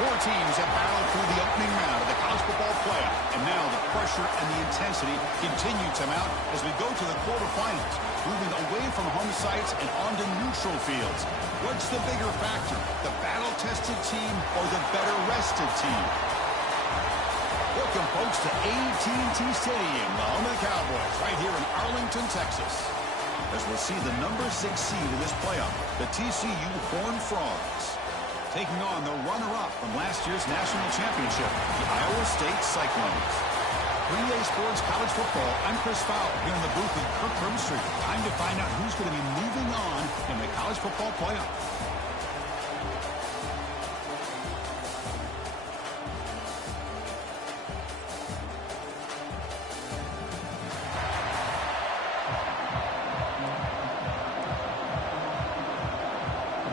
Four teams have battled through the opening round of the college football playoff, and now the pressure and the intensity continue to mount as we go to the quarterfinals, moving away from home sites and onto neutral fields. What's the bigger factor, the battle-tested team or the better-rested team? Welcome, folks, to AT&T Stadium, the home of the Cowboys, right here in Arlington, Texas, as we'll see the number 6 seed in this playoff, the TCU Horned Frogs, taking on the runner-up from last year's national championship, the Iowa State Cyclones. 3A Sports College Football, I'm Chris Fowler, here in the booth with Kirk Herbstreit. Time to find out who's going to be moving on in the college football playoff.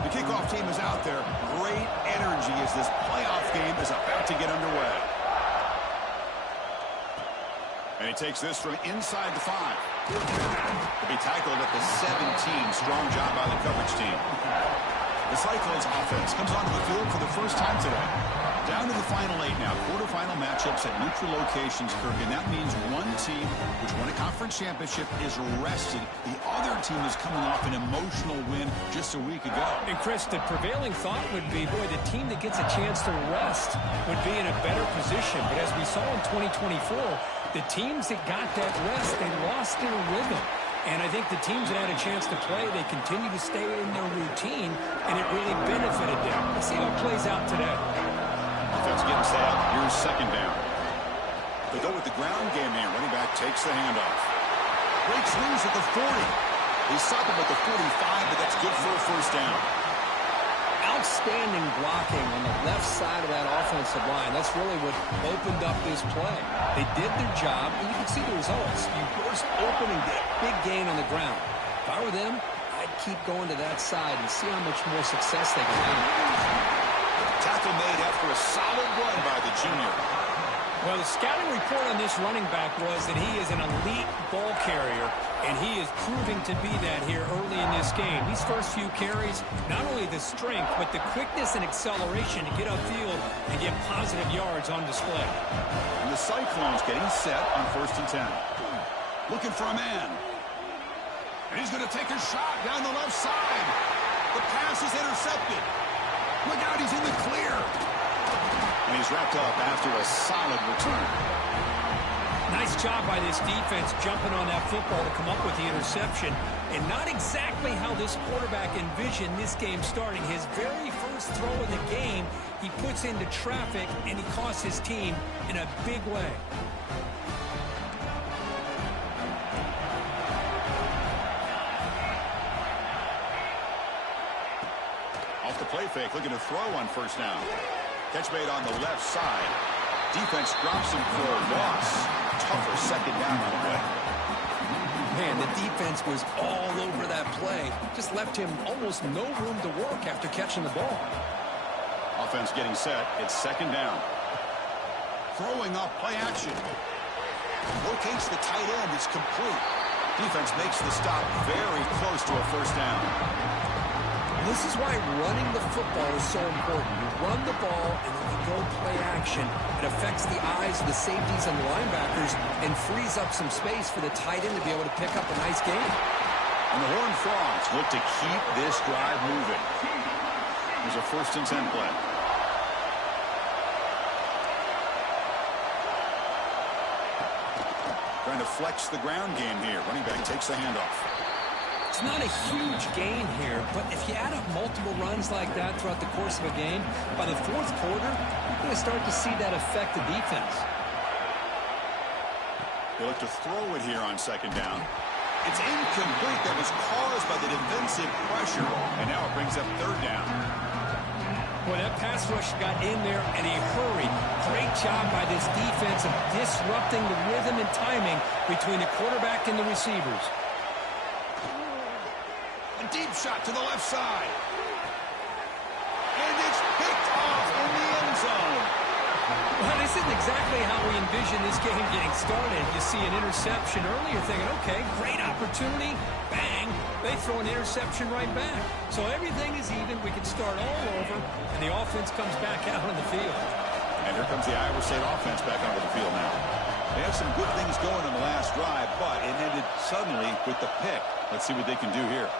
The kickoff team is out there. Great energy as this playoff game is about to get underway. And he takes this from inside the 5. He'll be tackled at the 17. Strong job by the coverage team. The Cyclones offense comes onto the field for the first time today. Down to the final 8 now. Quarterfinal matchups at neutral locations, Kirk, and that means one team which won a conference championship is rested. The other team is coming off an emotional win just a week ago. And Chris, the prevailing thought would be, boy, the team that gets a chance to rest would be in a better position. But as we saw in 2024, the teams that got that rest, they lost their rhythm. And I think the teams that had a chance to play, they continue to stay in their routine, and it really benefited them. Let's see how it plays out today. Offense getting set up. Here's second down. They go with the ground game here. Running back takes the handoff. Breaks loose at the 40. He's stopped him at the 45, but that's good for a first down. Outstanding blocking on the left side of that offensive line. That's really what opened up this play. They did their job, and you can see the results. You burst open and get a big gain on the ground. If I were them, I'd keep going to that side and see how much more success they can have. Tackle made after a solid run by the junior. Well, the scouting report on this running back was that he is an elite ball carrier, and he is proving to be that here early in this game. These first few carries, not only the strength, but the quickness and acceleration to get upfield and get positive yards on display. And the Cyclones getting set on 1st and 10. Looking for a man. And he's going to take a shot down the left side. The pass is intercepted. Look out, he's in the clear. And he's wrapped up after a solid return. Nice job by this defense jumping on that football to come up with the interception. And not exactly how this quarterback envisioned this game starting. His very first throw of the game, he puts into traffic, and he costs his team in a big way. Off the play fake, looking to throw on 1st down. Catch made on the left side. Defense drops him for a loss. Tougher second down on the way. Man, the defense was all over that play. Just left him almost no room to work after catching the ball. Offense getting set. It's 2nd down. Throwing off play action. Locates the tight end. It's complete. Defense makes the stop very close to a 1st down. This is why running the football is so important. You run the ball, and then you go play action. It affects the eyes of the safeties and the linebackers and frees up some space for the tight end to be able to pick up a nice gain. And the Horned Frogs look to keep this drive moving. There's a 1st and 10 play. Trying to flex the ground game here. Running back takes the handoff. It's not a huge gain here, but if you add up multiple runs like that throughout the course of a game, by the 4th quarter, you're going to start to see that affect the defense. They look to throw it here on 2nd down. It's incomplete. That was caused by the defensive pressure, and now it brings up 3rd down. Well, that pass rush got in there in a hurry. Great job by this defense of disrupting the rhythm and timing between the quarterback and the receivers. A deep shot to the left side. And it's picked off in the end zone. Well, this isn't exactly how we envision this game getting started. You see an interception early, you're thinking, okay, great opportunity. Bang, they throw an interception right back. So everything is even. We can start all over, and the offense comes back out on the field. And here comes the Iowa State offense back onto the field now. They had some good things going on the last drive, but it ended suddenly with the pick. Let's see what they can do here.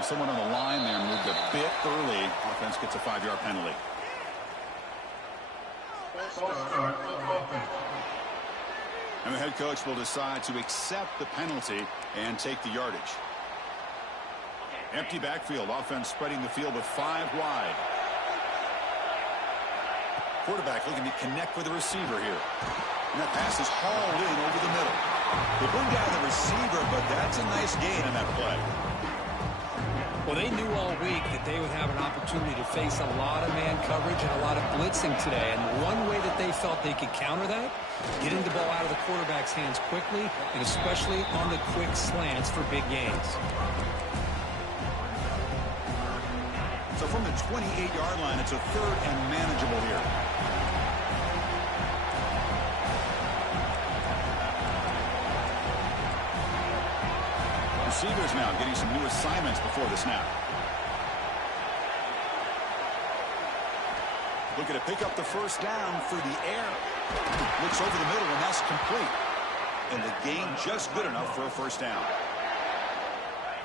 Someone on the line there moved a bit early. Offense gets a 5-yard penalty. And the head coach will decide to accept the penalty and take the yardage. Empty backfield. Offense spreading the field with 5 wide. Quarterback looking to connect with the receiver here. And that pass is hauled in over the middle. They bring down the receiver, but that's a nice gain on that play. Well, they knew all week that they would have an opportunity to face a lot of man coverage and a lot of blitzing today. And one way that they felt they could counter that, getting the ball out of the quarterback's hands quickly, and especially on the quick slants for big gains. So from the 28-yard line, it's a 3rd and manageable here. Receivers now getting some new assignments before the snap. Looking to pick up the first down through the air. Looks over the middle, and that's complete. And the gain just good enough for a first down.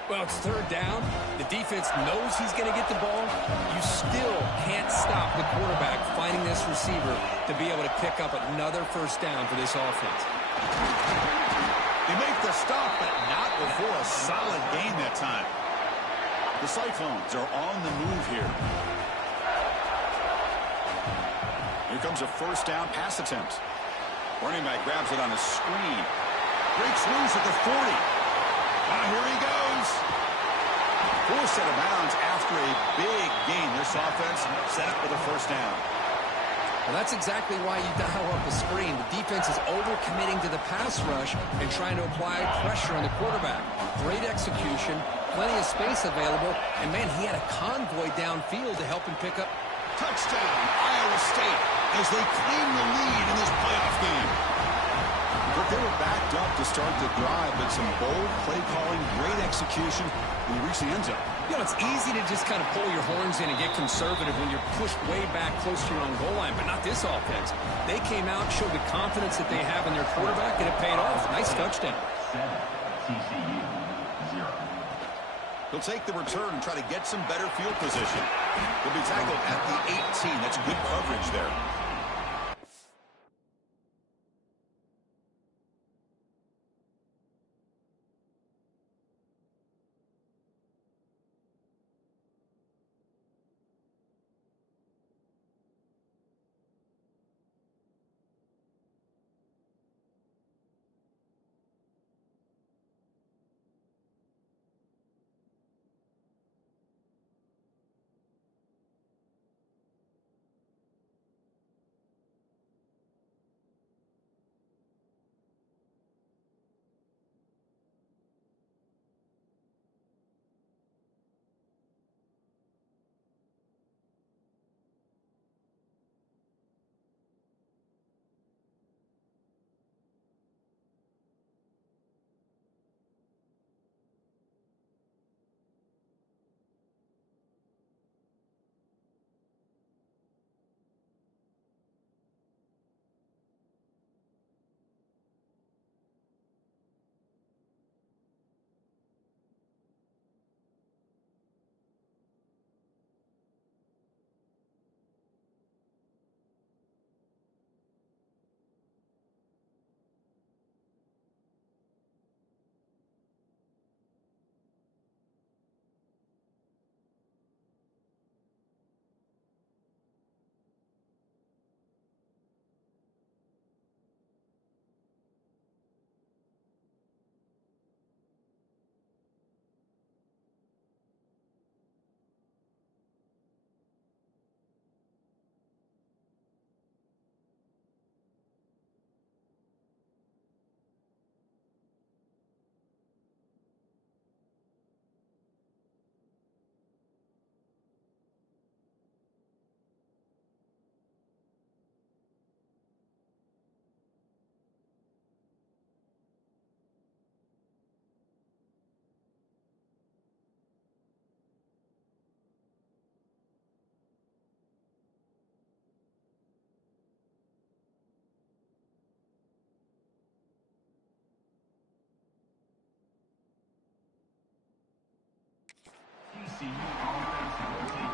Well, it's 3rd down. The defense knows he's going to get the ball. You still can't stop the quarterback finding this receiver to be able to pick up another first down for this offense. They make the stop, but not before a solid gain that time. The Cyclones are on the move here. Here comes a first down pass attempt. Running back grabs it on a screen. Breaks loose at the 40. Here he goes. Forced out of bounds after a big gain. This offense set up with a first down. Well, that's exactly why you dial up the screen. The defense is overcommitting to the pass rush and trying to apply pressure on the quarterback. Great execution, plenty of space available, and, man, he had a convoy downfield to help him pick up. Touchdown, Iowa State, as they claim the lead in this playoff game. But they were backed up to start the drive, but some bold play calling, great execution when you reach the end zone. You know, it's easy to just kind of pull your horns in and get conservative when you're pushed way back close to your own goal line, but not this offense. They came out, showed the confidence that they have in their quarterback, and it paid off. Nice touchdown. 7, TCU, 0. He'll take the return and try to get some better field position. He'll be tackled at the 18. That's good coverage there.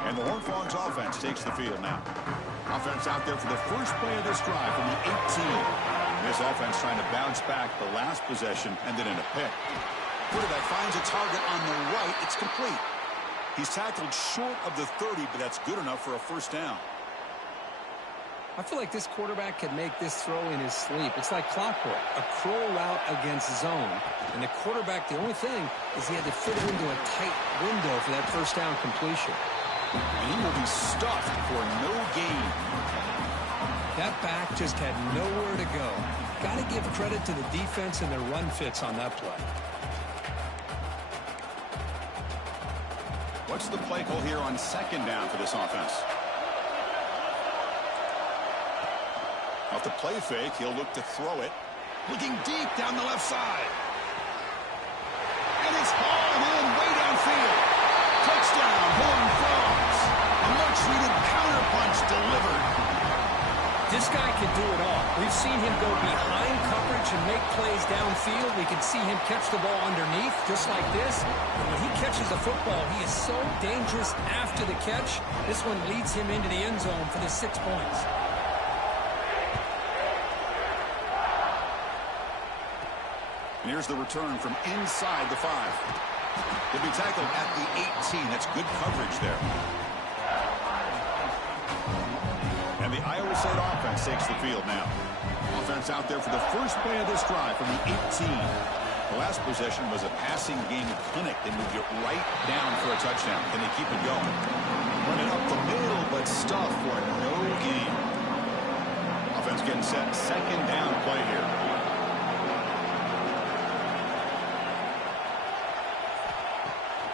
And the Horned Frogs offense takes the field now. Offense out there for the first play of this drive from the 18. This offense trying to bounce back the last possession and then in a pick. Quarterback finds a target on the right. It's complete. He's tackled short of the 30, but that's good enough for a first down. I feel like this quarterback could make this throw in his sleep. It's like clockwork, a crow route against zone. And the quarterback, the only thing is he had to fit it into a tight window for that first down completion. And he will be stuffed for no gain. That back just had nowhere to go. Got to give credit to the defense and their run fits on that play. What's the play call here on second down for this offense? Off the play fake, he'll look to throw it. Looking deep down the left side. And it's hauled in way downfield. Touchdown, Horned Frogs. A much-needed counterpunch delivered. This guy can do it all. We've seen him go behind coverage and make plays downfield. We can see him catch the ball underneath, just like this. And when he catches the football, he is so dangerous after the catch. This one leads him into the end zone for the 6 points. And here's the return from inside the 5. He'll be tackled at the 18. That's good coverage there. And the Iowa State offense takes the field now. Offense out there for the first play of this drive from the 18. The last possession was a passing game clinic. They moved it right down for a touchdown. Can they keep it going? Running up the middle, but stuffed for no gain. Offense getting set. Second down play here.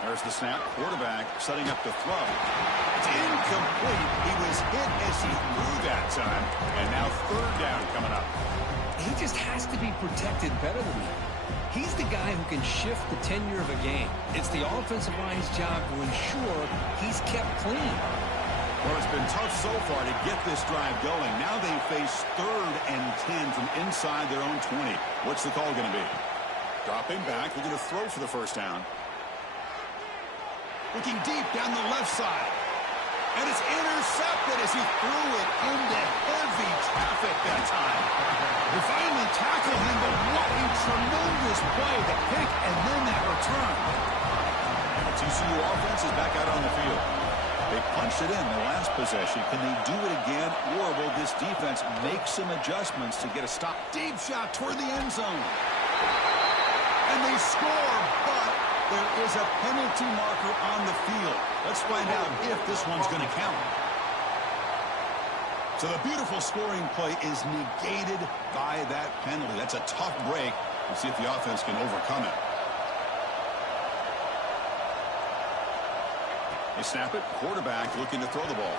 There's the snap. Quarterback setting up the throw. It's incomplete. He was hit as he threw that time. And now third down coming up. He just has to be protected better than that. He's the guy who can shift the tenure of a game. It's the offensive line's job to ensure he's kept clean. Well, it's been tough so far to get this drive going. Now they face 3rd and 10 from inside their own 20. What's the call going to be? Dropping back. They're going to throw for the first down. Looking deep down the left side. And it's intercepted as he threw it into heavy traffic that time. They finally tackled him, but what a tremendous play. The pick and then that return. And the TCU offense is back out on the field. They punched it in the last possession. Can they do it again, or will this defense make some adjustments to get a stop? Deep shot toward the end zone. And they score, but there is a penalty marker on the field. Let's find out if this one's going to count. So the beautiful scoring play is negated by that penalty. That's a tough break. Let's see if the offense can overcome it. They snap it. Quarterback looking to throw the ball.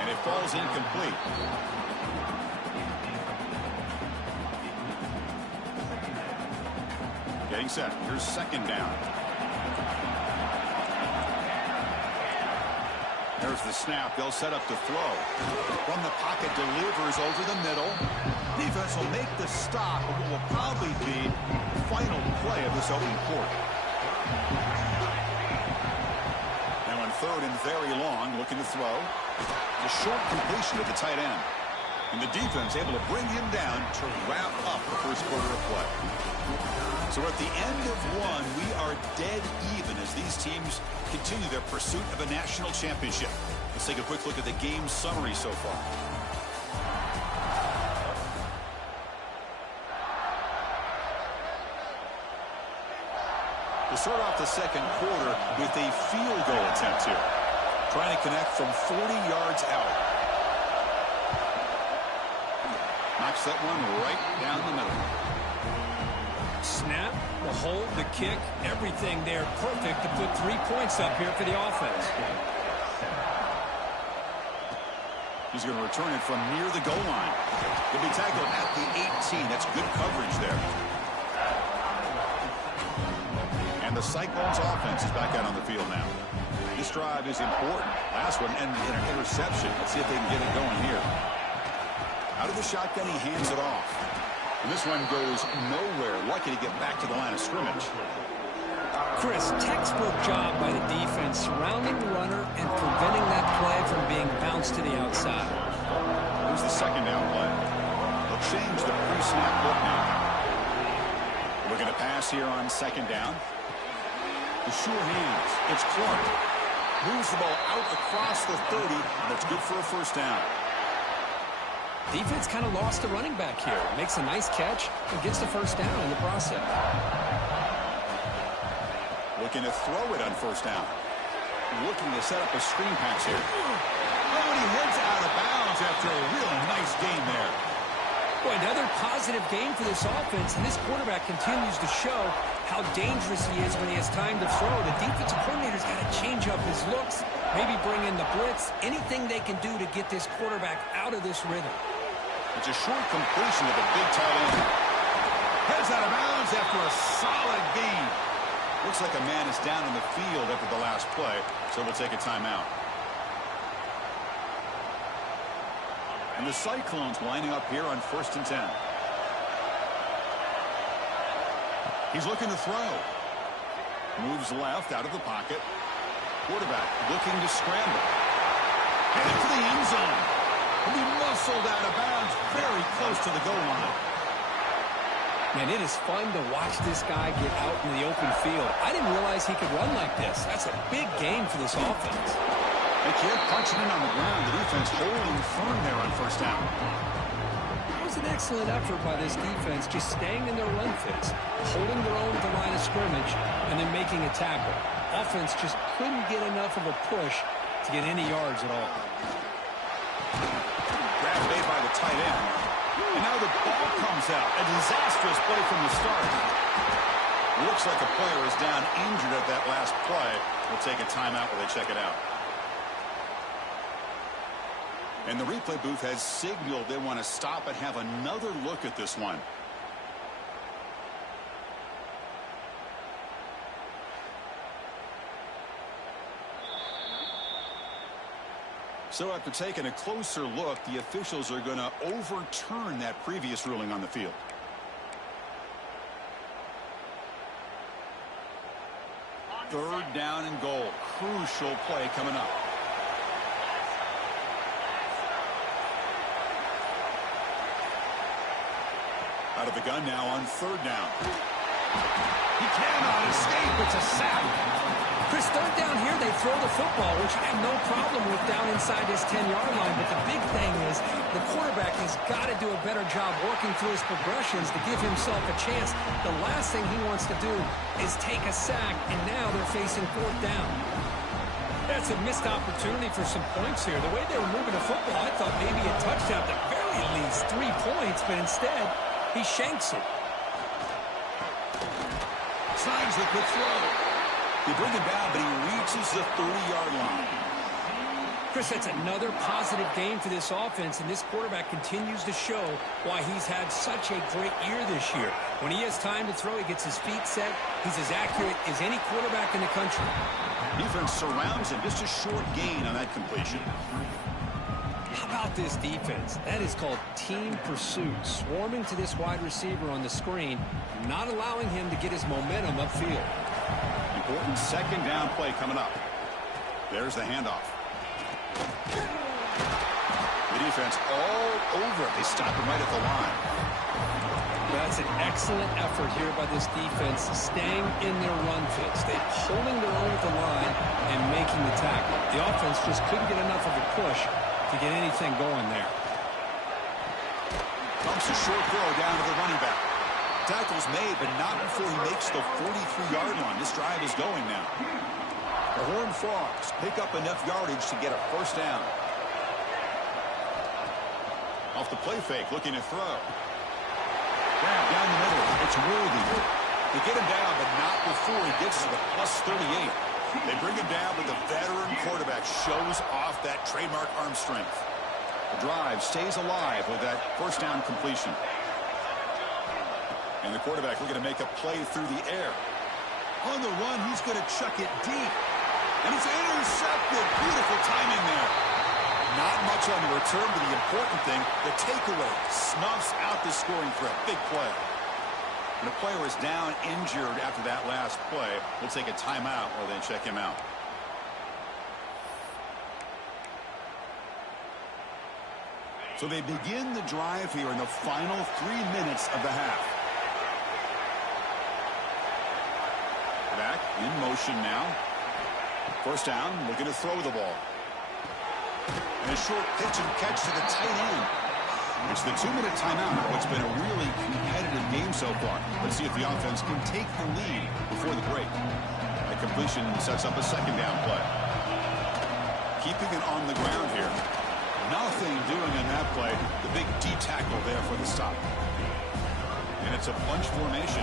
And it falls incomplete. Getting set. Here's second down. There's the snap. They'll set up the throw. From the pocket, delivers over the middle. Defense will make the stop of what will probably be the final play of this opening quarter. Now on 3rd and very long, looking to throw. The short completion at the tight end. And the defense able to bring him down to wrap up the first quarter of play. So at the end of one, we are dead even as these teams continue their pursuit of a national championship. Let's take a quick look at the game summary so far. We'll start off the second quarter with a field goal attempt here. Trying to connect from 40 yards out. Knocks that one right down the middle. Snap, the hold, the kick, everything there perfect to put 3 points up here for the offense. He's going to return it from near the goal line. He'll be tackled at the 18. That's good coverage there. And the Cyclones offense is back out on the field now. This drive is important. Last one ended in an interception. Let's see if they can get it going here. Out of the shotgun, he hands it off. And this one goes nowhere. Lucky to get back to the line of scrimmage. Chris, textbook job by the defense surrounding the runner and preventing that play from being bounced to the outside. Here's the second down play. They'll change the pre-snap look now. We're going to pass here on second down. The sure hands. It's Clark. Moves the ball out across the 30. That's good for a first down. Defense kind of lost the running back here. Makes a nice catch and gets the first down in the process. Looking to throw it on first down. Looking to set up a screen pass here. Oh, and he heads out of bounds after a really nice gain there. Boy, another positive game for this offense, and this quarterback continues to show how dangerous he is when he has time to throw. The defensive coordinator's got to change up his looks, maybe bring in the blitz, anything they can do to get this quarterback out of this rhythm. It's a short completion of the big tight end. Heads out of bounds after a solid gain. Looks like a man is down in the field after the last play, so we'll take a timeout. And the Cyclones lining up here on 1st and 10. He's looking to throw. Moves left out of the pocket. Quarterback looking to scramble. Headed for the end zone. He'll be muscled out of bounds very close to the goal line. Man, it is fun to watch this guy get out in the open field. I didn't realize he could run like this. That's a big game for this offense. They can't punch it in on the ground. The defense holding firm there on first down. It was an excellent effort by this defense, just staying in their run fits, holding their own at the line of scrimmage, and then making a tackle. Offense just couldn't get enough of a push to get any yards at all. Grab made by the tight end. And now the ball comes out. A disastrous play from the start. Looks like a player is down injured at that last play. We'll take a timeout while they check it out. And the replay booth has signaled they want to stop and have another look at this one. So after taking a closer look, the officials are going to overturn that previous ruling on the field. Third down and goal. Crucial play coming up. Out of the gun now on third down. He cannot escape. It's a sack. Chris, third down here, they throw the football, which I have no problem with down inside his 10-yard line. But the big thing is the quarterback has got to do a better job working through his progressions to give himself a chance. The last thing he wants to do is take a sack, and now they're facing fourth down. That's a missed opportunity for some points here. The way they were moving the football, I thought maybe a touchdown, at the very least 3 points, but instead he shanks it. Signs the quick throw. They bring him down, but he reaches the 30-yard line. Chris, that's another positive game for this offense, and this quarterback continues to show why he's had such a great year this year. When he has time to throw, he gets his feet set. He's as accurate as any quarterback in the country. Defense surrounds him. Just a short gain on that completion. How about this defense? That is called team pursuit. Swarming to this wide receiver on the screen, not allowing him to get his momentum upfield. Important second down play coming up. There's the handoff. The defense all over it. They stop him right at the line. That's an excellent effort here by this defense, staying in their run fits. They're holding their own at the line and making the tackle. The offense just couldn't get enough of a push to get anything going there. Dumps a short throw down to the running back. Tackle's made, but not before he makes the 43-yard line. This drive is going now. The Horned Frogs pick up enough yardage to get a first down. Off the play fake, looking to throw. Grab down the middle. It's Worthy. They get him down, but not before he gets to the plus 38. They bring him down, but the veteran quarterback shows off that trademark arm strength. The drive stays alive with that first down completion. And the quarterback looking to make a play through the air. On the run, he's going to chuck it deep. And it's intercepted. Beautiful timing there. Not much on the return, but the important thing, the takeaway snuffs out the scoring threat. Big play. When a player is down injured after that last play, we'll take a timeout or then check him out. So they begin the drive here in the final 3 minutes of the half. Back in motion now. First down, looking to throw the ball. And a short pitch and catch to the tight end. It's the 2-minute timeout of what's been a really competitive game so far. Let's see if the offense can take the lead before the break. That completion sets up a second down play. Keeping it on the ground here. Nothing doing in that play. The big D tackle there for the stop. And it's a bunch formation.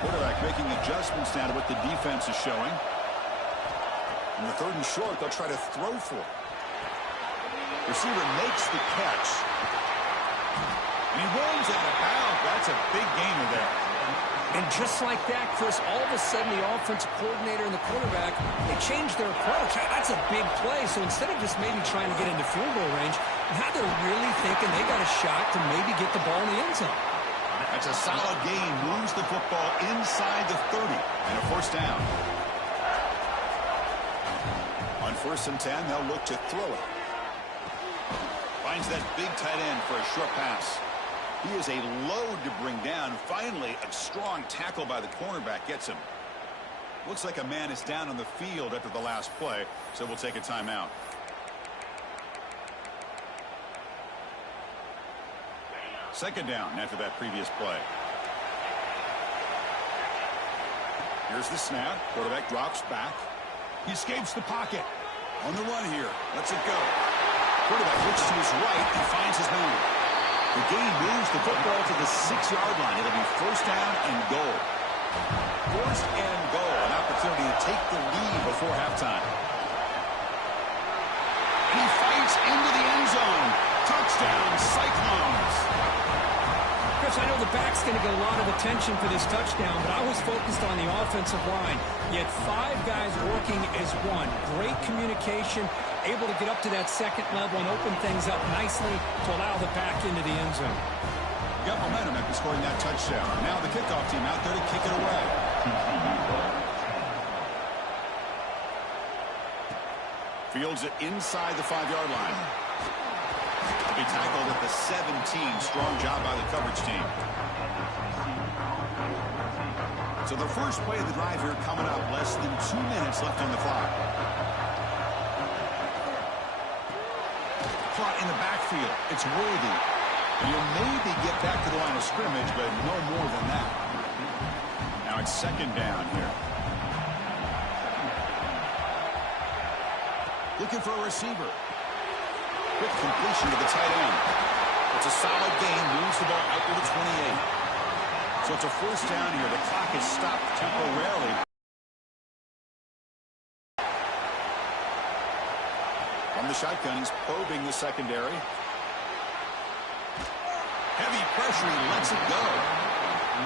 Quarterback making adjustments now to what the defense is showing. In the 3rd and short, they'll try to throw for it. Receiver makes the catch. And he rolls out of bounds. That's a big gainer there. And just like that, Chris, all of a sudden the offensive coordinator and the quarterback, they changed their approach. That's a big play. So instead of just maybe trying to get into field goal range, now they're really thinking they got a shot to maybe get the ball in the end zone. That's a solid gain. Moves the football inside the 30. And a first down. On 1st and 10, they'll look to throw it. Finds that big tight end for a short pass. He is a load to bring down. Finally, a strong tackle by the cornerback gets him. Looks like a man is down on the field after the last play, so we'll take a timeout. Second down after that previous play. Here's the snap. Quarterback drops back. He escapes the pocket. On the run here. Lets it go. Quarterback looks to his right and finds his man. The gain moves the football to the 6-yard line. It'll be first down and goal. First and goal. An opportunity to take the lead before halftime. And he fights into the end zone. Touchdown, Cyclones. Chris, I know the back's going to get a lot of attention for this touchdown, but I was focused on the offensive line. Yet 5 guys working as one. Great communication, able to get up to that second level and open things up nicely to allow the back into the end zone. Got momentum after scoring that touchdown. Now the kickoff team out there to kick it away. Fields it inside the 5-yard line. Be tackled at the 17. Strong job by the coverage team. So the first play of the drive here coming up. Less than 2 minutes left on the clock. Caught in the backfield. It's Worthy. And you'll maybe get back to the line of scrimmage, but no more than that. Now it's second down here. Looking for a receiver. Quick completion to the tight end. It's a solid gain. Moves the ball out to the 28. So it's a first down here. The clock is stopped temporarily. From the shotgun, he's probing the secondary. Heavy pressure. He lets it go.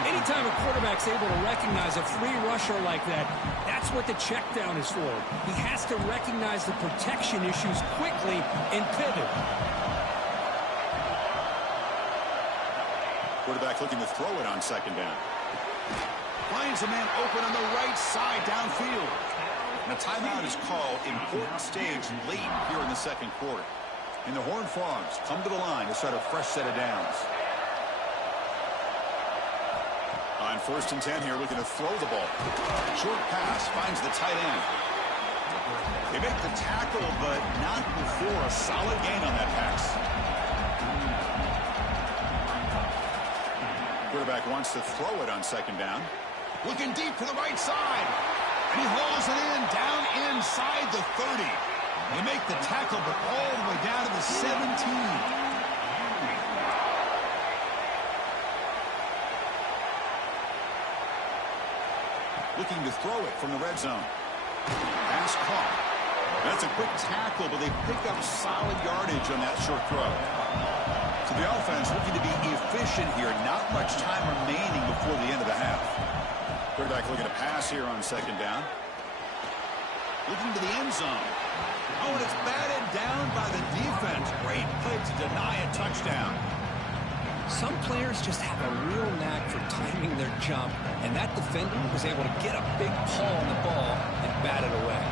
Anytime a quarterback's able to recognize a free rusher like that, that's what the check down is for. He has to recognize the protection issues quickly and pivot. Quarterback looking to throw it on second down. Finds a man open on the right side downfield. And a timeout is called. Important stage late here in the second quarter. And the Horned Frogs come to the line to start a fresh set of downs. On 1st and 10 here, looking to throw the ball. Short pass finds the tight end. They make the tackle, but not before a solid gain on that pass. Quarterback wants to throw it on second down. Looking deep to the right side. And he hauls it in, down inside the 30. They make the tackle, but all the way down to the 17. Looking to throw it from the red zone. Pass caught. That's a quick tackle, but they pick up solid yardage on that short throw. So the offense looking to be efficient here. Not much time remaining before the end of the half. Quarterback looking to pass here on second down. Looking to the end zone. Oh, and it's batted down by the defense. Great play to deny a touchdown. Some players just have a real knack for timing their jump, and that defender was able to get a big paw on the ball and bat it away.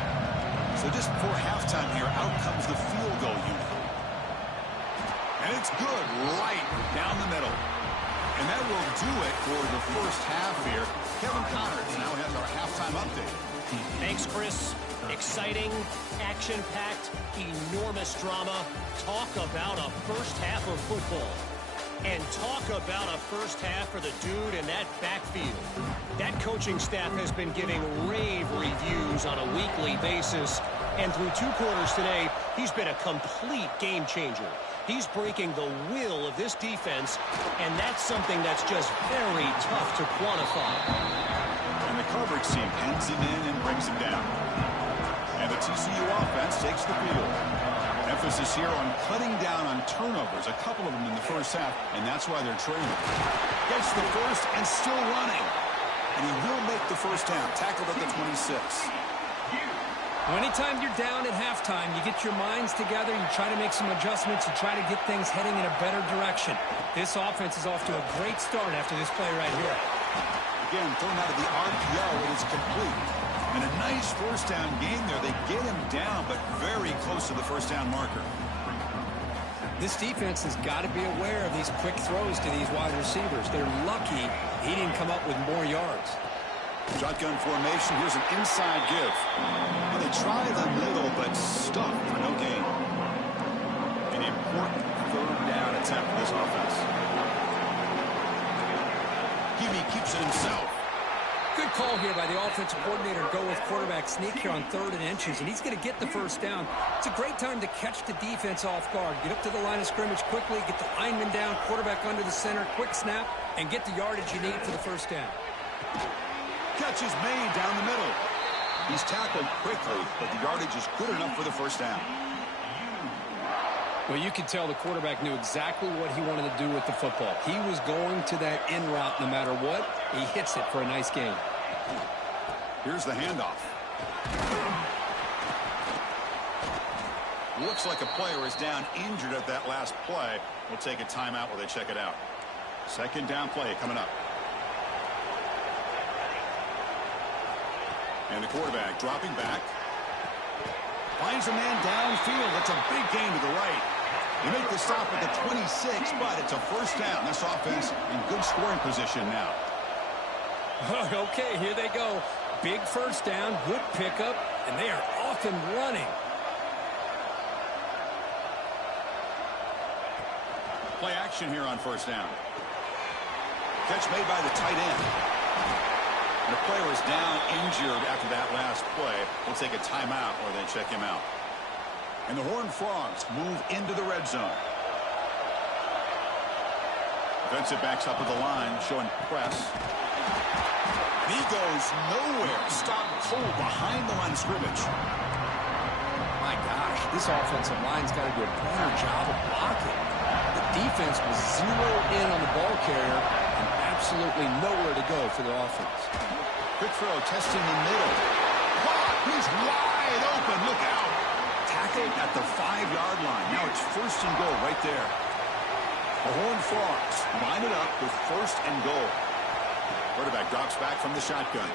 So just before halftime here, out comes the field goal unit. And it's good right down the middle. And that will do it for the first half here. Kevin Connors now has our halftime update. Thanks, Chris. Exciting, action-packed, enormous drama. Talk about a first half of football. And talk about a first half for the dude in that backfield. That coaching staff has been giving rave reviews on a weekly basis. And through 2 quarters today, he's been a complete game changer. He's breaking the will of this defense, and that's something that's just very tough to quantify. And the coverage team pins him in and brings him down. And the TCU offense takes the field. Emphasis here on cutting down on turnovers, a couple of them in the first half, and that's why they're trailing. Gets the first and still running. And he will make the first down, tackled at the 26. Well, anytime you're down at halftime, you get your minds together, you try to make some adjustments, you try to get things heading in a better direction. This offense is off to a great start after this play right here. Again, thrown out of the RPO, it is complete. And a nice first down game there. They get him down, but very close to the first down marker. This defense has got to be aware of these quick throws to these wide receivers. They're lucky he didn't come up with more yards. Shotgun formation. Here's an inside give. Well, they try the middle, but stuck for no gain. An important third down attempt for this offense. Hebe keeps it himself. Good call here by the offensive coordinator to go with quarterback sneak here on 3rd and inches, and he's going to get the first down. It's a great time to catch the defense off guard. Get up to the line of scrimmage quickly, get the lineman down, quarterback under the center, quick snap, and get the yardage you need for the first down. Catch is made down the middle. He's tackled quickly, but the yardage is good enough for the first down. Well, you could tell the quarterback knew exactly what he wanted to do with the football. He was going to that in route no matter what. He hits it for a nice gain. Here's the handoff. Looks like a player is down injured at that last play. We'll take a timeout while they check it out. Second down play coming up. And the quarterback dropping back. Finds a man downfield. That's a big gain to the right. They make the stop at the 26, but it's a first down. This offense in good scoring position now. Okay, here they go. Big first down, good pickup, and they are off and running. Play action here on first down. Catch made by the tight end. And the player is down injured after that last play. We'll take a timeout or they check him out. And the Horned Frogs move into the red zone. Defensive backs up with the line, showing press. And he goes nowhere. Stopped cold behind the line of scrimmage. My gosh, this offensive line's got to do a better job of blocking. The defense was zeroed in on the ball carrier and absolutely nowhere to go for the offense. Quick throw, testing the middle. Caught! He's wide open. Look out. Tackled at the 5-yard line. Now it's first and goal right there. The Horned Frogs line it up with first and goal. Quarterback drops back from the shotgun.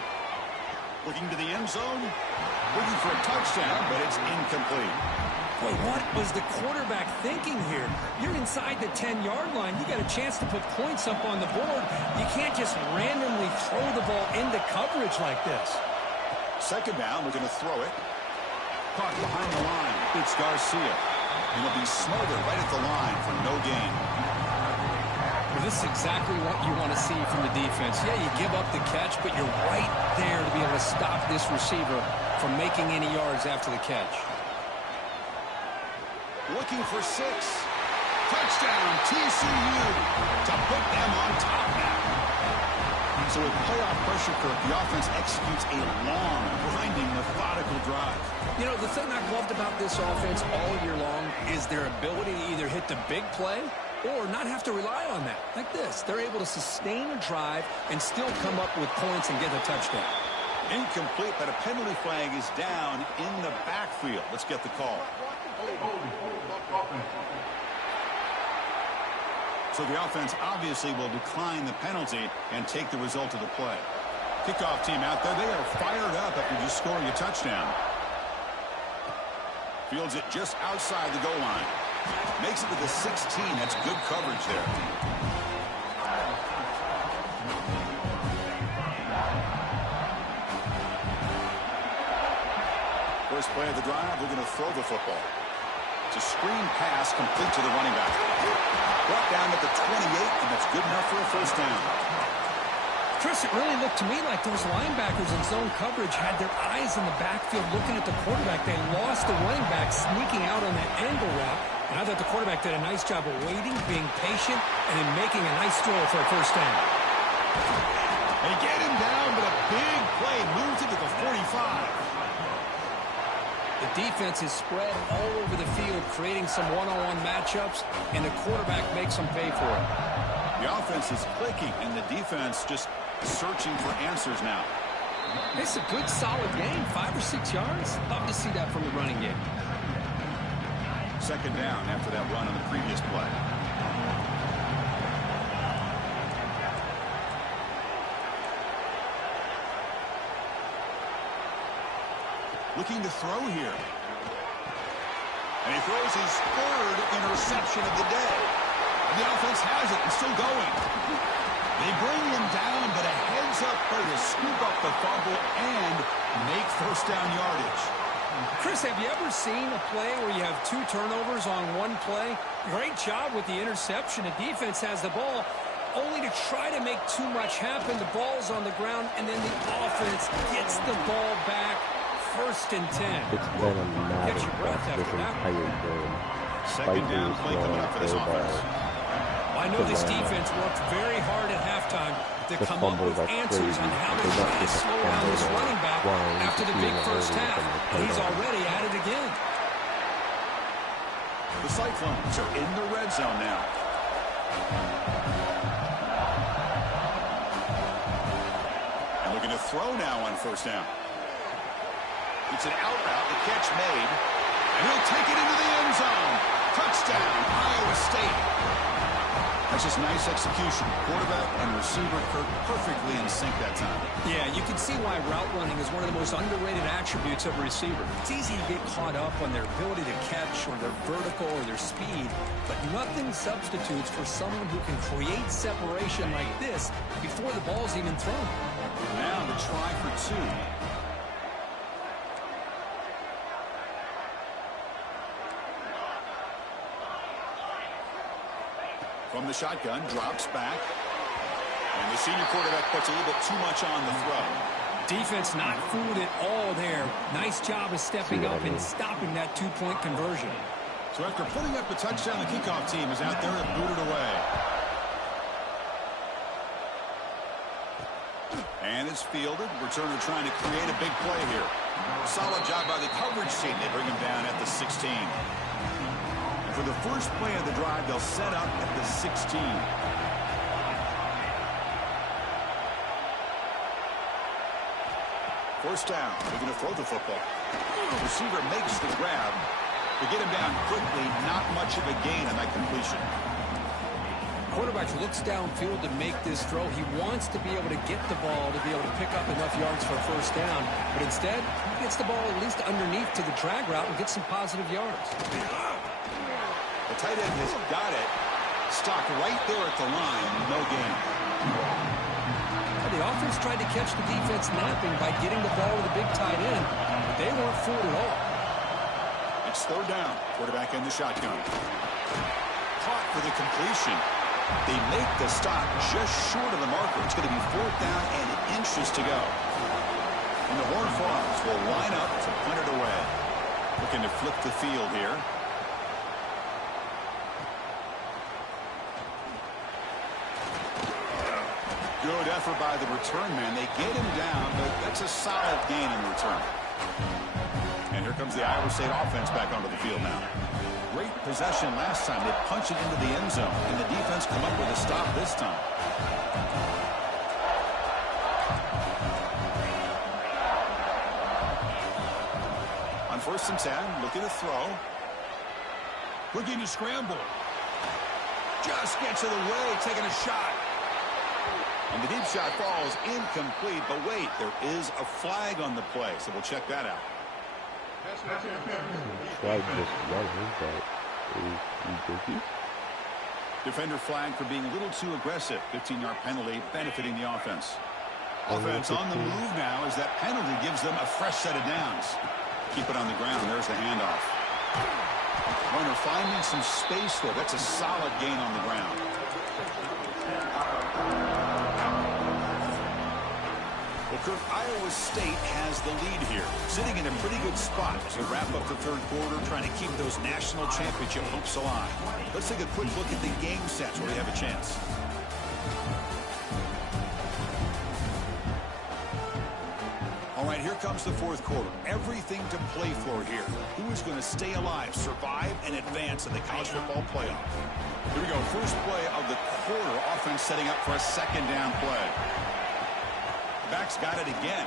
Looking to the end zone. Looking for a touchdown, but it's incomplete. Boy, what was the quarterback thinking here? You're inside the 10-yard line. You got a chance to put points up on the board. You can't just randomly throw the ball into coverage like this. Second down, we're going to throw it. Caught behind the line. It's Garcia. And he'll be smothered right at the line for no gain. Well, this is exactly what you want to see from the defense. Yeah, you give up the catch, but you're right there to be able to stop this receiver from making any yards after the catch. Looking for 6. Touchdown, TCU, to put them on top now. So with playoff pressure, Kirk, the offense executes a long, grinding, methodical drive. You know, the thing I've loved about this offense all year long is their ability to either hit the big play or not have to rely on that. Like this, they're able to sustain a drive and still come up with points and get a touchdown. Incomplete, but a penalty flag is down in the backfield. Let's get the call. So the offense obviously will decline the penalty and take the result of the play. Kickoff team out there, they are fired up after just scoring a touchdown. Fields it just outside the goal line. Makes it to the 16. That's good coverage there. First play of the drive, they're going to throw the football. It's a screen pass complete to the running back. Brought down at the 28, and that's good enough for a first down. Chris, it really looked to me like those linebackers in zone coverage had their eyes in the backfield looking at the quarterback. They lost the running back sneaking out on that angle route. And I thought the quarterback did a nice job of waiting, being patient, and then making a nice throw for a first down. They get him down, but a big play moves it to the 45. The defense is spread all over the field, creating some one-on-one matchups, and the quarterback makes them pay for it. The offense is clicking, and the defense just searching for answers now. It's a good, solid game, 5 or 6 yards. Love to see that from the running game. Second down after that run on the previous play. Looking to throw here. And he throws his third interception of the day. The offense has it and still going. They bring him down, but a heads-up play to scoop up the fumble and make first down yardage. Chris, have you ever seen a play where you have 2 turnovers on one play? Great job with the interception. The defense has the ball, only to try to make too much happen. The ball's on the ground, and then the offense gets the ball back. First and 10. It's been a matter of this entire game. Second down play coming up for this offense. I know this defense worked very hard at halftime to come up with answers on how they're going to slow down this running back after the big first half. He's already at it again. The Cyclones are in the red zone now. And looking to throw now on first down. It's an out route, the catch made, and he'll take it into the end zone. Touchdown, Iowa State. That's just nice execution. Quarterback and receiver perfectly in sync that time. Yeah, you can see why route running is one of the most underrated attributes of a receiver. It's easy to get caught up on their ability to catch or their vertical or their speed, but nothing substitutes for someone who can create separation like this before the ball's even thrown. Now the try for 2. From the shotgun, drops back. And the senior quarterback puts a little bit too much on the throw. Defense not fooled at all there. Nice job of stepping up and stopping that 2-point conversion. So after putting up a touchdown, the kickoff team is out there and booted away. And it's fielded. Returner trying to create a big play here. Solid job by the coverage team. They bring him down at the 16. For the first play of the drive, they'll set up at the 16. First down. They're going to throw the football. The receiver makes the grab. To get him down quickly, not much of a gain on that completion. Quarterback looks downfield to make this throw. He wants to be able to get the ball to be able to pick up enough yards for a first down. But instead, he gets the ball at least underneath to the drag route and gets some positive yards. The tight end has got it. Stopped right there at the line. No gain. The offense tried to catch the defense napping by getting the ball to the big tight end, but they weren't fooled at all. It's third down. Quarterback in the shotgun. Caught for the completion. They make the stop just short of the marker. It's going to be fourth down and inches to go. And the Horned Frogs will line up to punt it away. Looking to flip the field here. Good effort by the return man. They get him down, but that's a solid gain in return. And here comes the Iowa State offense back onto the field now. Great possession last time. They punch it into the end zone, and the defense come up with a stop this time. On first and 10, looking to throw. Looking to scramble. Just gets in the way, taking a shot. And the deep shot falls incomplete. But wait, there is a flag on the play, so we'll check that out. Flag just running, but is he? Defender flag for being a little too aggressive. 15-yard penalty benefiting the offense. Offense on the move now as that penalty gives them a fresh set of downs. Keep it on the ground. There's the handoff. Runner finding some space there. That's a solid gain on the ground. Well, Kirk, Iowa State has the lead here, sitting in a pretty good spot as we wrap up the third quarter, trying to keep those national championship hopes alive. Let's take a quick look at the game sets where we have a chance. All right, here comes the fourth quarter. Everything to play for here. Who is going to stay alive, survive, and advance in the college football playoff? Here we go. First play of the quarter. Offense setting up for a second down play. Back's got it again.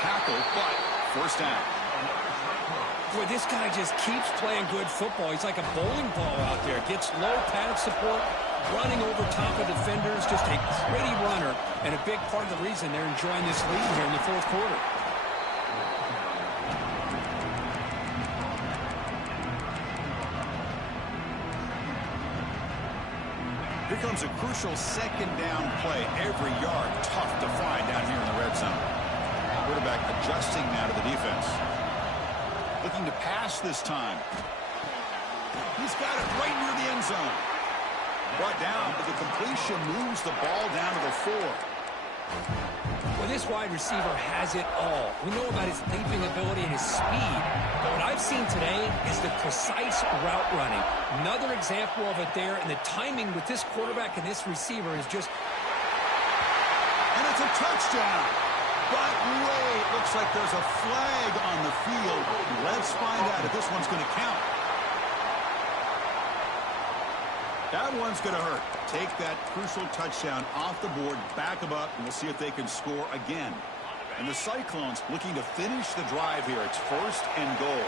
Tackle, but first down. Boy, this guy just keeps playing good football. He's like a bowling ball out there. Gets low pad support, running over top of defenders. Just a gritty runner, and a big part of the reason they're enjoying this lead here in the fourth quarter. Here comes a crucial second down play. Every yard tough to find down here in the red zone. Quarterback adjusting now to the defense. Looking to pass this time. He's got it right near the end zone. Brought down, but the completion moves the ball down to the 4. Well, this wide receiver has it all. We know about his leaping ability and his speed, but what I've seen today is the precise route running. Another example of it there, and the timing with this quarterback and this receiver is just... And it's a touchdown. But wait, looks like there's a flag on the field. Let's find out if this one's going to count. That one's going to hurt. Take that crucial touchdown off the board, back them up, and we'll see if they can score again. And the Cyclones looking to finish the drive here. It's first and goal.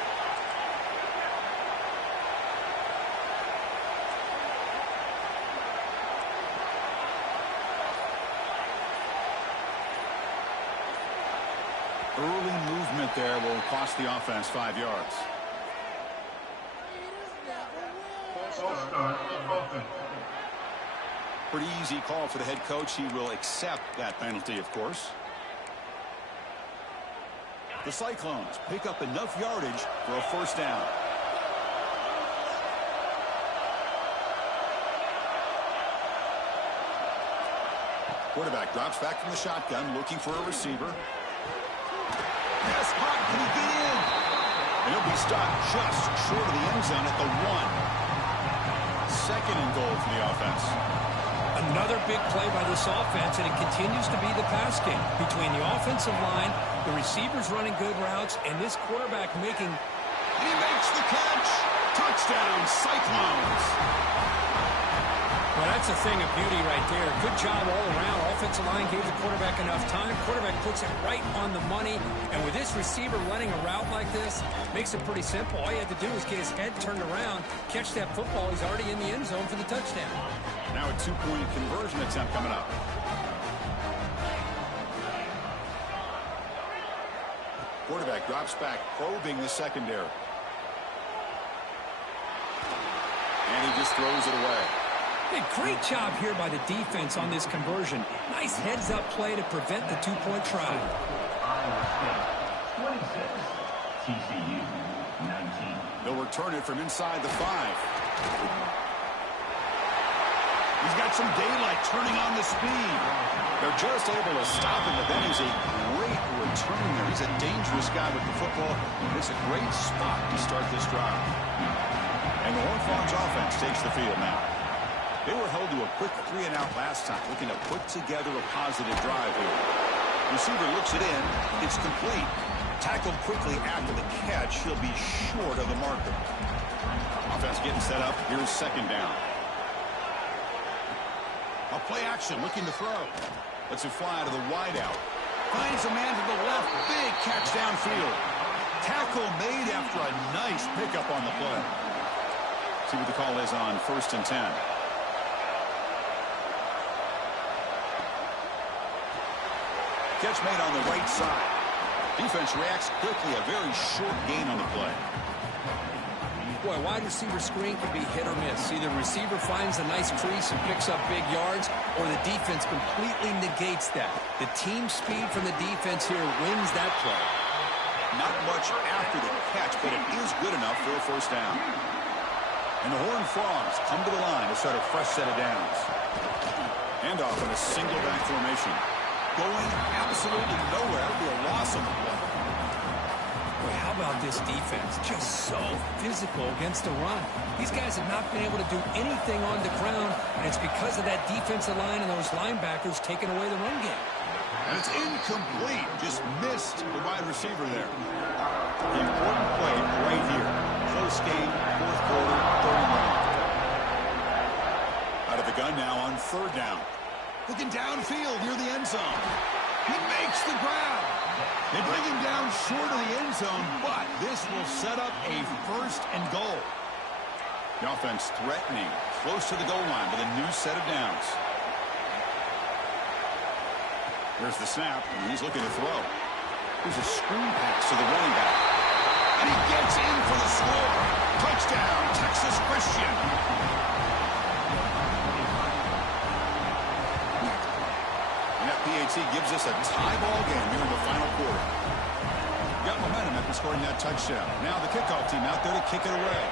Early movement there will cost the offense 5 yards. Pretty easy call for the head coach. He will accept that penalty, of course. The Cyclones pick up enough yardage for a first down. Quarterback drops back from the shotgun, looking for a receiver. Yes, hot. Can he get in? And he'll be stopped just short of the end zone at the 1. Second and goal for the offense. Another big play by this offense, and it continues to be the pass game between the offensive line, the receivers running good routes, and this quarterback making... And he makes the catch. Touchdown, Cyclones. Well, that's a thing of beauty right there. Good job all around. Offensive line gave the quarterback enough time. Quarterback puts it right on the money. And with this receiver running a route like this, makes it pretty simple. All you had to do is get his head turned around, catch that football. He's already in the end zone for the touchdown. Now a 2-point conversion attempt coming up. Quarterback drops back, probing the secondary. And he just throws it away. Hey, great job here by the defense on this conversion. Nice heads-up play to prevent the 2-point try. Iowa State, 26. TCU, 19. They'll return it from inside the 5. He's got some daylight turning on the speed. They're just able to stop him, but then he's a great return there. He's a dangerous guy with the football. It's a great spot to start this drive. And the Horned Frogs offense takes the field now. They were held to a quick 3-and-out last time, looking to put together a positive drive here. Receiver looks it in. It's complete. Tackled quickly after the catch. He'll be short of the marker. Offense getting set up. Here's second down. A play action, looking to throw. Lets it fly to the wideout. Finds a man to the left. Big catch downfield. Tackle made after a nice pickup on the play. See what the call is on 1st and 10. Catch made on the right side. Defense reacts quickly. A very short gain on the play. Boy, wide receiver screen can be hit or miss. Either the receiver finds a nice crease and picks up big yards, or the defense completely negates that. The team speed from the defense here wins that play. Not much after the catch, but it is good enough for a first down. And the Horned Frogs come to the line to start a fresh set of downs. Handoff in a single back formation. Going absolutely nowhere. It'll be a loss on the play. Boy, how about this defense? Just so physical against the run. These guys have not been able to do anything on the ground, and it's because of that defensive line and those linebackers taking away the run game. And it's incomplete. Just missed the wide receiver there. The important play right here. Close game, 4th quarter, 3rd and 1. Out of the gun now on 3rd down. Looking downfield near the end zone. He makes the grab. They bring him down short of the end zone, but this will set up a 1st and goal. The offense threatening, close to the goal line with a new set of downs. There's the snap, and he's looking to throw. Here's a screen pass to the running back. And he gets in for the score. Touchdown, Texas Christian. And that PAT gives us a tie ball game here in the final quarter. Got momentum after scoring that touchdown. Now the kickoff team out there to kick it away.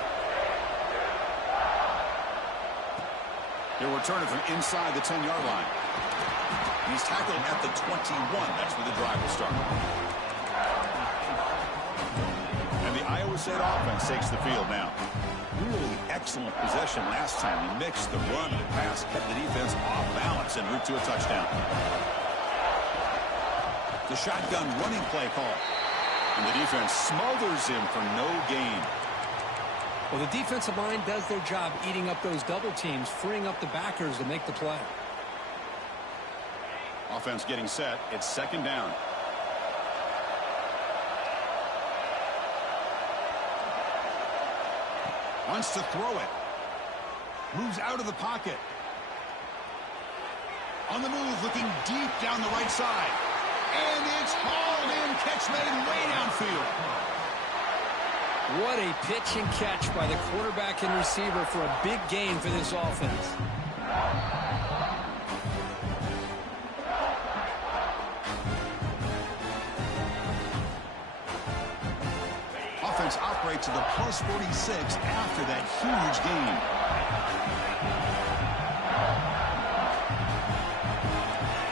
He'll return it from inside the 10-yard line. He's tackled at the 21. That's where the drive will start. And the Iowa State offense takes the field now. Really excellent possession last time. He mixed the run and the pass, kept the defense off balance en route to a touchdown. The shotgun running play call. And the defense smothers him for no gain. Well, the defensive line does their job eating up those double teams, freeing up the backers to make the play. Offense getting set. It's 2nd down. Wants to throw it. Moves out of the pocket. On the move, looking deep down the right side. And it's hauled in. Catch made way downfield. What a pitch and catch by the quarterback and receiver for a big gain for this offense. Offense operates to the +46 after that huge gain.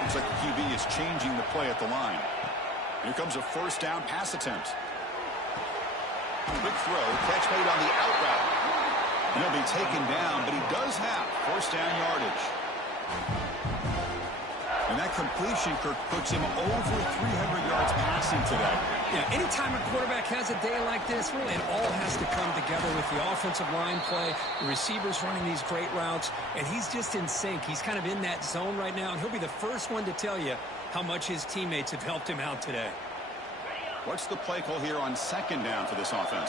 Looks like the QB is changing the play at the line. Here comes a 1st down pass attempt. Quick throw, catch made on the out route. And he'll be taken down, but he does have 1st down yardage. And that completion, Kirk, puts him over 300 yards passing today. Yeah, anytime a quarterback has a day like this, really it all has to come together with the offensive line play, the receivers running these great routes, and he's just in sync. He's kind of in that zone right now, and he'll be the first one to tell you how much his teammates have helped him out today. What's the play call here on 2nd down for this offense?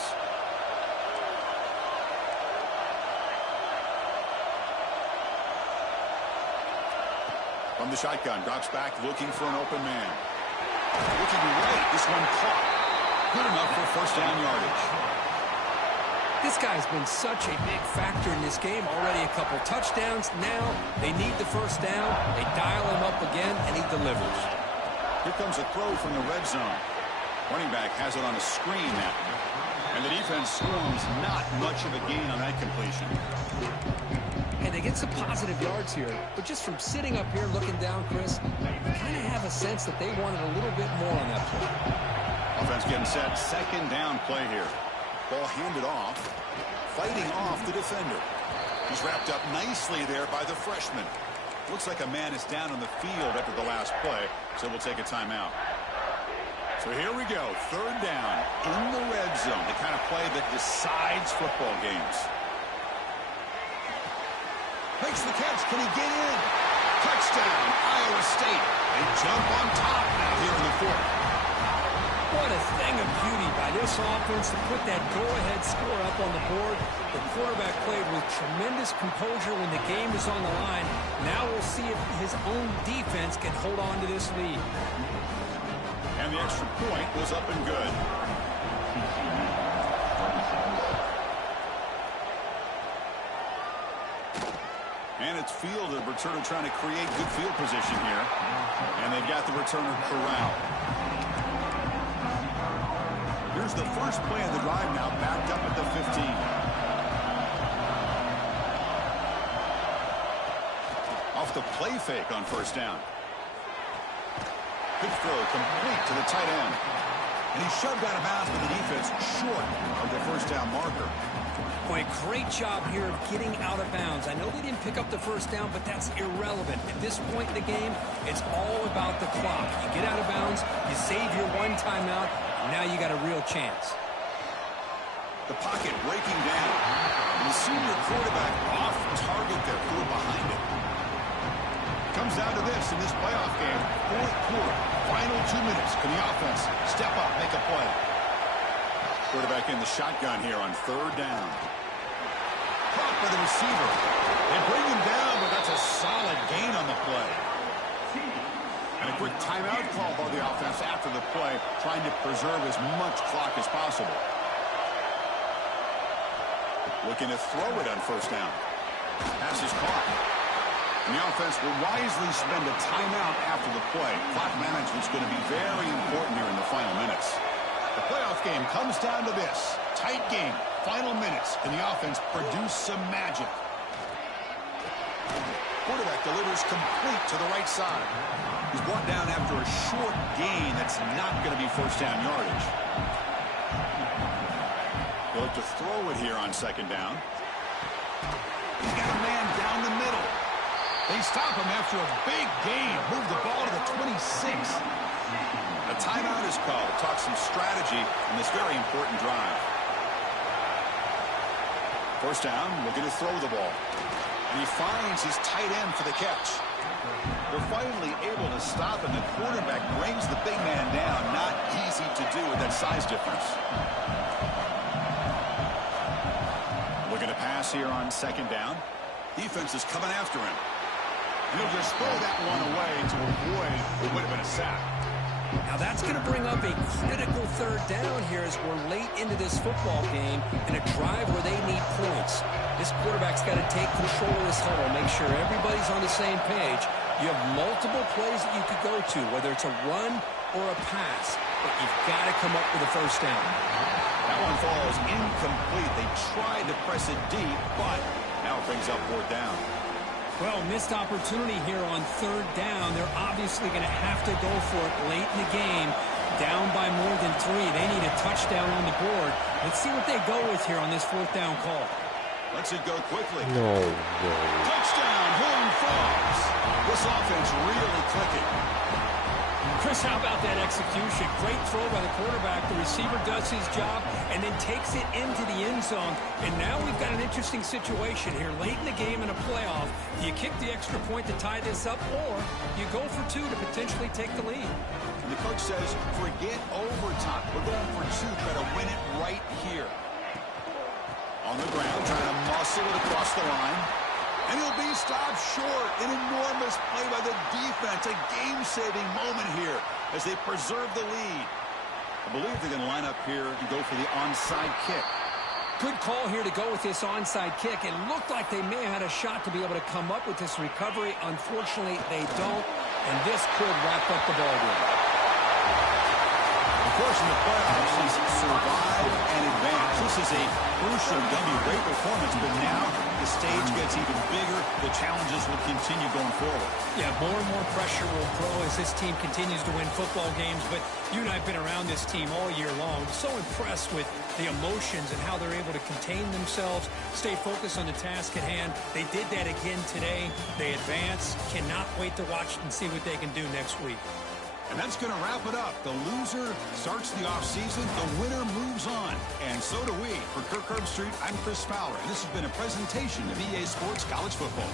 From the shotgun, drops back, looking for an open man. Looking right, this one caught. Good enough for 1st down yardage. This guy's been such a big factor in this game. Already a couple touchdowns. Now they need the 1st down. They dial him up again, and he delivers. Here comes a throw from the red zone. Running back has it on a screen now. And the defense swarms, not much of a gain on that completion. And they get some positive yards here, but just from sitting up here looking down, Chris, you kind of have a sense that they wanted a little bit more on that play. Offense getting set, 2nd down play here. Ball handed off, fighting off the defender. He's wrapped up nicely there by the freshman. Looks like a man is down on the field after the last play, so we'll take a timeout. So here we go, 3rd down in the red zone, the kind of play that decides football games. Makes the catch. Can he get in? Touchdown, Iowa State. They jump on top now here in the 4th. What a thing of beauty by this offense to put that go-ahead score up on the board. The quarterback played with tremendous composure when the game was on the line. Now we'll see if his own defense can hold on to this lead. And the extra point was up and good. And it's field. The returner trying to create good field position here. And they've got the returner corralled. Here's the first play of the drive now, backed up at the 15. Off the play fake on first down. Good throw, complete to the tight end. And he shoved out of bounds, but the defense short of the first down marker. Boy, great job here of getting out of bounds. I know they didn't pick up the first down, but that's irrelevant. At this point in the game, it's all about the clock. You get out of bounds, you save your one timeout, and now you got a real chance. The pocket breaking down. And the senior quarterback off target there, threw behind it. Comes down to this in this playoff game. Fourth quarter, final 2 minutes. Can the offense step up, make a play? Quarterback in the shotgun here on third down. Caught by the receiver. They bring him down, but that's a solid gain on the play. And a quick timeout call by the offense after the play, trying to preserve as much clock as possible. Looking to throw it on first down. Pass is caught. And the offense will wisely spend a timeout after the play. Clock management is going to be very important here in the final minutes. The playoff game comes down to this. Tight game, final minutes, and the offense produce some magic. Quarterback delivers complete to the right side. He's brought down after a short gain that's not going to be first down yardage. They'll look to throw it here on second down. He's got a man down the middle. They stop him after a big gain. Move the ball to the 26. A timeout is called. Talk some strategy in this very important drive. First down, looking to throw the ball. And he finds his tight end for the catch. They're finally able to stop, and the quarterback brings the big man down. Not easy to do with that size difference. Looking to pass here on second down. Defense is coming after him. And he'll just throw that one away to avoid what would have been a sack. Now that's going to bring up a critical third down here as we're late into this football game in a drive where they need points. This quarterback's got to take control of this huddle, make sure everybody's on the same page. You have multiple plays that you could go to, whether it's a run or a pass, but you've got to come up with a first down. That one falls incomplete. They tried to press it deep, but now it brings up fourth down. Well, missed opportunity here on third down. They're obviously going to have to go for it late in the game. Down by more than 3. They need a touchdown on the board. Let's see what they go with here on this fourth down call. Lets it go quickly. No way. Touchdown, Horn Frogs. This offense really clicking. Chris, how about that execution? Great throw by the quarterback. The receiver does his job and then takes it into the end zone. And now we've got an interesting situation here. Late in the game in a playoff, do you kick the extra point to tie this up, or you go for 2 to potentially take the lead? And the coach says, forget overtime. We're going for 2. Try to win it right here. On the ground, trying to muscle it across the line. And he'll be stopped short. An enormous play by the defense. A game-saving moment here as they preserve the lead. I believe they're going to line up here and go for the onside kick. Good call here to go with this onside kick. It looked like they may have had a shot to be able to come up with this recovery. Unfortunately, they don't. And this could wrap up the ball game. Of course, in the playoffs, he's survived and advanced. This is a crucial W. Great performance, but now the stage gets even bigger. The challenges will continue going forward. Yeah, more and more pressure will grow as this team continues to win football games. But you and I have been around this team all year long. So impressed with the emotions and how they're able to contain themselves, stay focused on the task at hand. They did that again today. They advance. Cannot wait to watch and see what they can do next week. And that's going to wrap it up. The loser starts the offseason. The winner moves on. And so do we. For Kirk Herbstreit, I'm Chris Fowler. And this has been a presentation of EA Sports College Football.